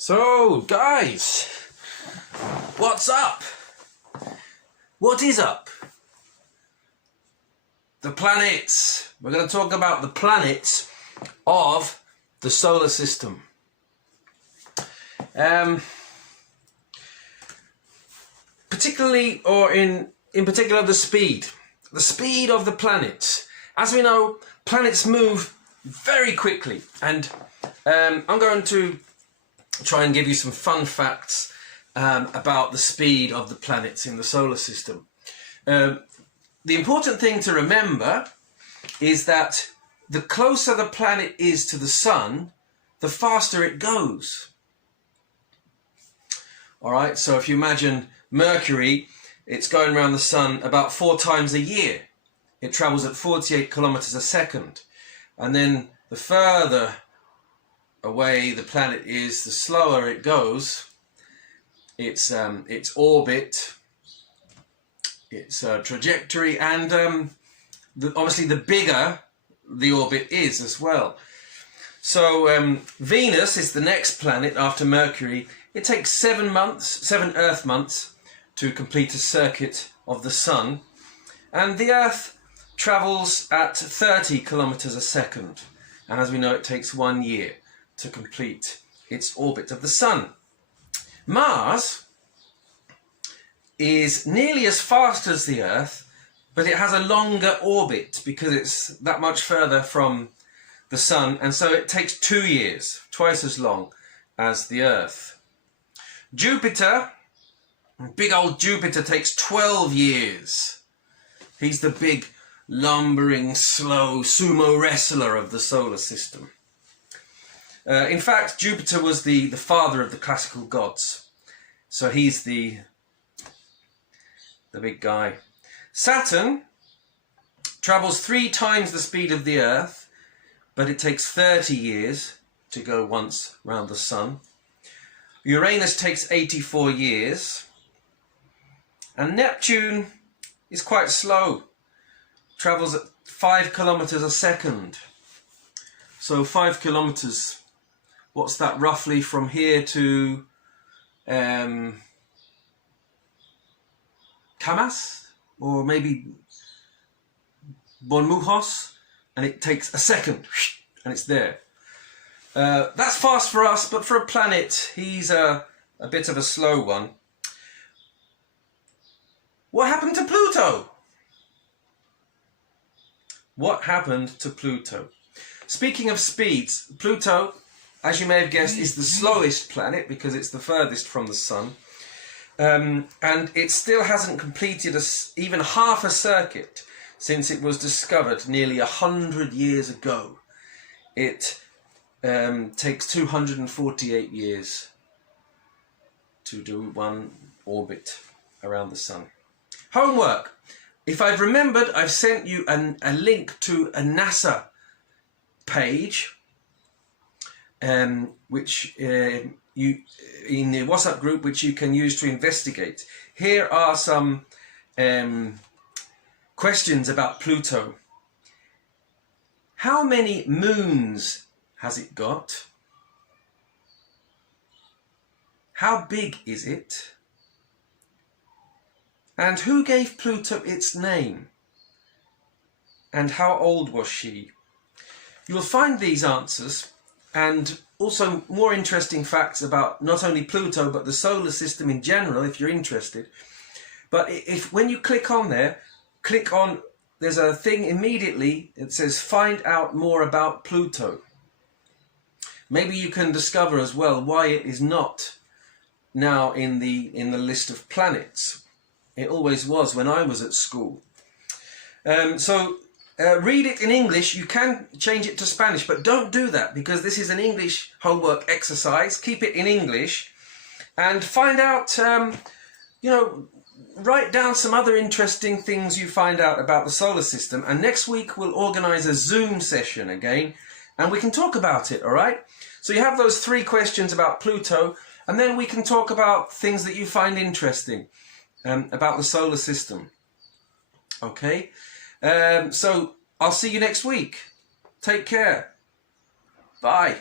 So, guys, what's up? What is up? The planets. We're going to talk about the planets of the solar system. Particularly, or in particular, the speed. The speed of the planets. As we know, planets move very quickly, and I'm going to try and give you some fun facts about the speed of the planets in the solar system. The important thing to remember is that the closer the planet is to the sun, the faster it goes. All right, so if you imagine Mercury, it's going around the sun about 4 times a year. It travels at 48 kilometers a second. And then the further away the planet is, the slower it goes. Its orbit, its trajectory, and obviously the bigger the orbit is as well. So Venus is the next planet after Mercury. It takes 7 Earth months to complete a circuit of the sun, and the Earth travels at 30 kilometers a second, and as we know, it takes 1 year to complete its orbit of the sun. Mars is nearly as fast as the Earth, but it has a longer orbit because it's that much further from the sun, and so it takes 2 years, twice as long as the Earth. Jupiter, big old Jupiter, takes 12 years. He's the big, lumbering, slow sumo wrestler of the solar system. In fact, Jupiter was the father of the classical gods. So he's the big guy. Saturn travels 3 times the speed of the Earth, but it takes 30 years to go once round the sun. Uranus takes 84 years. And Neptune is quite slow. Travels at 5 kilometers a second. So 5 kilometers, what's that roughly from here to Camas? Or maybe Bonmujos? And it takes a second, and it's there. That's fast for us, but for a planet, he's a bit of a slow one. What happened to Pluto? What happened to Pluto? Speaking of speeds, Pluto, as you may have guessed, is the slowest planet because it's the furthest from the sun. And it still hasn't completed even half a circuit since it was discovered nearly 100 years ago. It takes 248 years to do one orbit around the sun. Homework. If I've remembered, I've sent you a link to a NASA page, which you in the WhatsApp group, which you can use to investigate. Here are some questions about Pluto. How many moons has it got? How big is it? And who gave Pluto its name? And how old was she? You'll find these answers and also more interesting facts about not only Pluto but the solar system in general if you're interested. But when you click on there, there's a thing immediately that says find out more about Pluto. Maybe you can discover as well why it is not now in the list of planets. It always was when I was at school. Read it in English. You can change it to Spanish, but don't do that because this is an English homework exercise. Keep it in English and find out, write down some other interesting things you find out about the solar system. And next week we'll organize a Zoom session again and we can talk about it, all right? So you have those 3 questions about Pluto, and then we can talk about things that you find interesting about the solar system. Okay? So I'll see you next week. Take care. Bye.